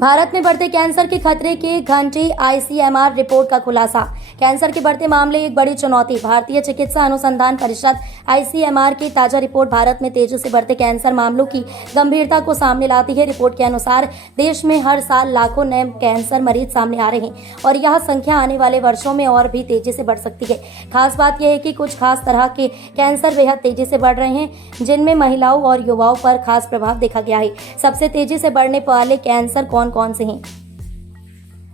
भारत में बढ़ते कैंसर के खतरे के घंटे आईसीएमआर रिपोर्ट का खुलासा। कैंसर के बढ़ते मामले एक बड़ी चुनौती। भारतीय चिकित्सा अनुसंधान परिषद आईसीएमआर की ताजा रिपोर्ट भारत में तेजी से बढ़ते कैंसर मामलों की गंभीरता को सामने लाती है। रिपोर्ट के अनुसार देश में हर साल लाखों नए कैंसर मरीज सामने आ रहे हैं और यह संख्या आने वाले वर्षों में और भी तेजी से बढ़ सकती है। खास बात यह है कि कुछ खास तरह के कैंसर बेहद तेजी से बढ़ रहे हैं, जिनमें महिलाओं और युवाओं पर खास प्रभाव देखा गया है। सबसे तेजी से बढ़ने वाले कैंसर कौन से हैं?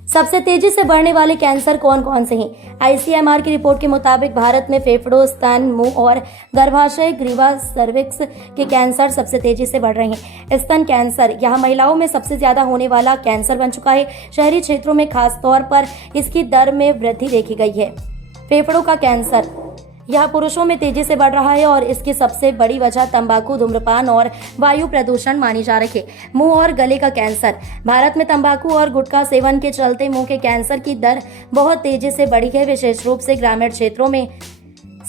सबसे तेजी से बढ़ने वाले कैंसर कौन से हैं? आईसीएमआर की रिपोर्ट के मुताबिक भारत में फेफड़ों, स्तन, मुंह और गर्भाशय, ग्रीवा, सर्विक्स के कैंसर सबसे तेजी से बढ़ रहे हैं। स्तन कैंसर यह महिलाओं में सबसे ज्यादा होने वाला कैंसर बन चुका है। शहरी क्षेत्रों में खास तौर पर इसकी दर में वृद्धि देखी गई है। फेफड़ों का कैंसर यह पुरुषों में तेजी से बढ़ रहा है और इसकी सबसे बड़ी वजह तंबाकू, धूम्रपान और वायु प्रदूषण मानी जा रही है। मुंह और गले का कैंसर भारत में तंबाकू और गुटखा सेवन के चलते मुंह के कैंसर की दर बहुत तेजी से बढ़ी है, विशेष रूप से ग्रामीण क्षेत्रों में।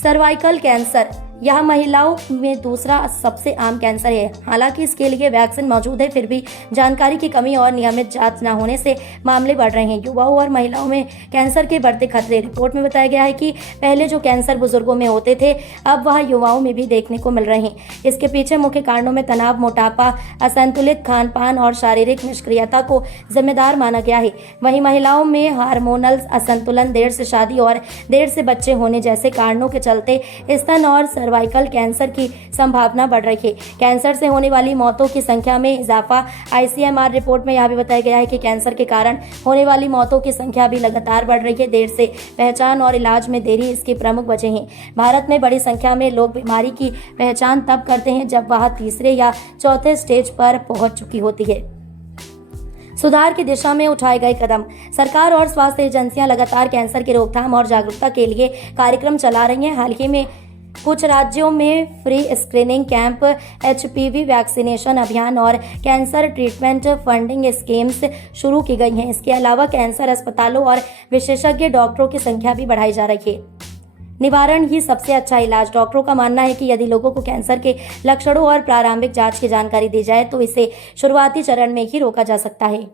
सर्वाइकल कैंसर यह महिलाओं में दूसरा सबसे आम कैंसर है। हालांकि इसके लिए वैक्सीन मौजूद है, फिर भी जानकारी की कमी और नियमित जांच न होने से मामले बढ़ रहे हैं। युवाओं और महिलाओं में कैंसर के बढ़ते खतरे। रिपोर्ट में बताया गया है कि पहले जो कैंसर बुजुर्गों में होते थे, अब वह युवाओं में भी देखने को मिल रहे हैं। इसके पीछे मुख्य कारणों में तनाव, मोटापा, असंतुलित खान पान और शारीरिक निष्क्रियता को जिम्मेदार माना गया है। वहीं महिलाओं में हार्मोनल असंतुलन, देर से शादी और देर से बच्चे होने जैसे कारणों के चलते स्तन और सर्वाइकल कैंसर की संभावना बढ़ रही है। कैंसर से होने वाली मौतों की संख्या में इजाफा। आईसीएमआर रिपोर्ट में यह भी बताया गया है कि कैंसर के कारण होने वाली मौतों की संख्या भी लगातार बढ़ रही है। देर से पहचान और इलाज में देरी इसकी प्रमुख वजह है। भारत में बड़ी संख्या में लोग बीमारी की पहचान तब करते हैं जब वह तीसरे या चौथे स्टेज पर पहुंच चुकी होती है। सुधार की दिशा में उठाए गए कदम। सरकार और स्वास्थ्य एजेंसियां लगातार कैंसर की रोकथाम और जागरूकता के लिए कार्यक्रम चला रही हैं। हाल ही में कुछ राज्यों में free screening camp, HPV vaccination अभियान और कैंसर ट्रीटमेंट फंडिंग स्कीम्स शुरू की गई हैं। इसके अलावा कैंसर अस्पतालों और विशेषज्ञ डॉक्टरों की संख्या भी बढ़ाई जा रही है। निवारण ही सबसे अच्छा इलाज। डॉक्टरों का मानना है कि यदि लोगों को कैंसर के लक्षणों और प्रारंभिक जांच की जानकारी दी जाए तो इसे शुरुआती चरण में ही रोका जा सकता है।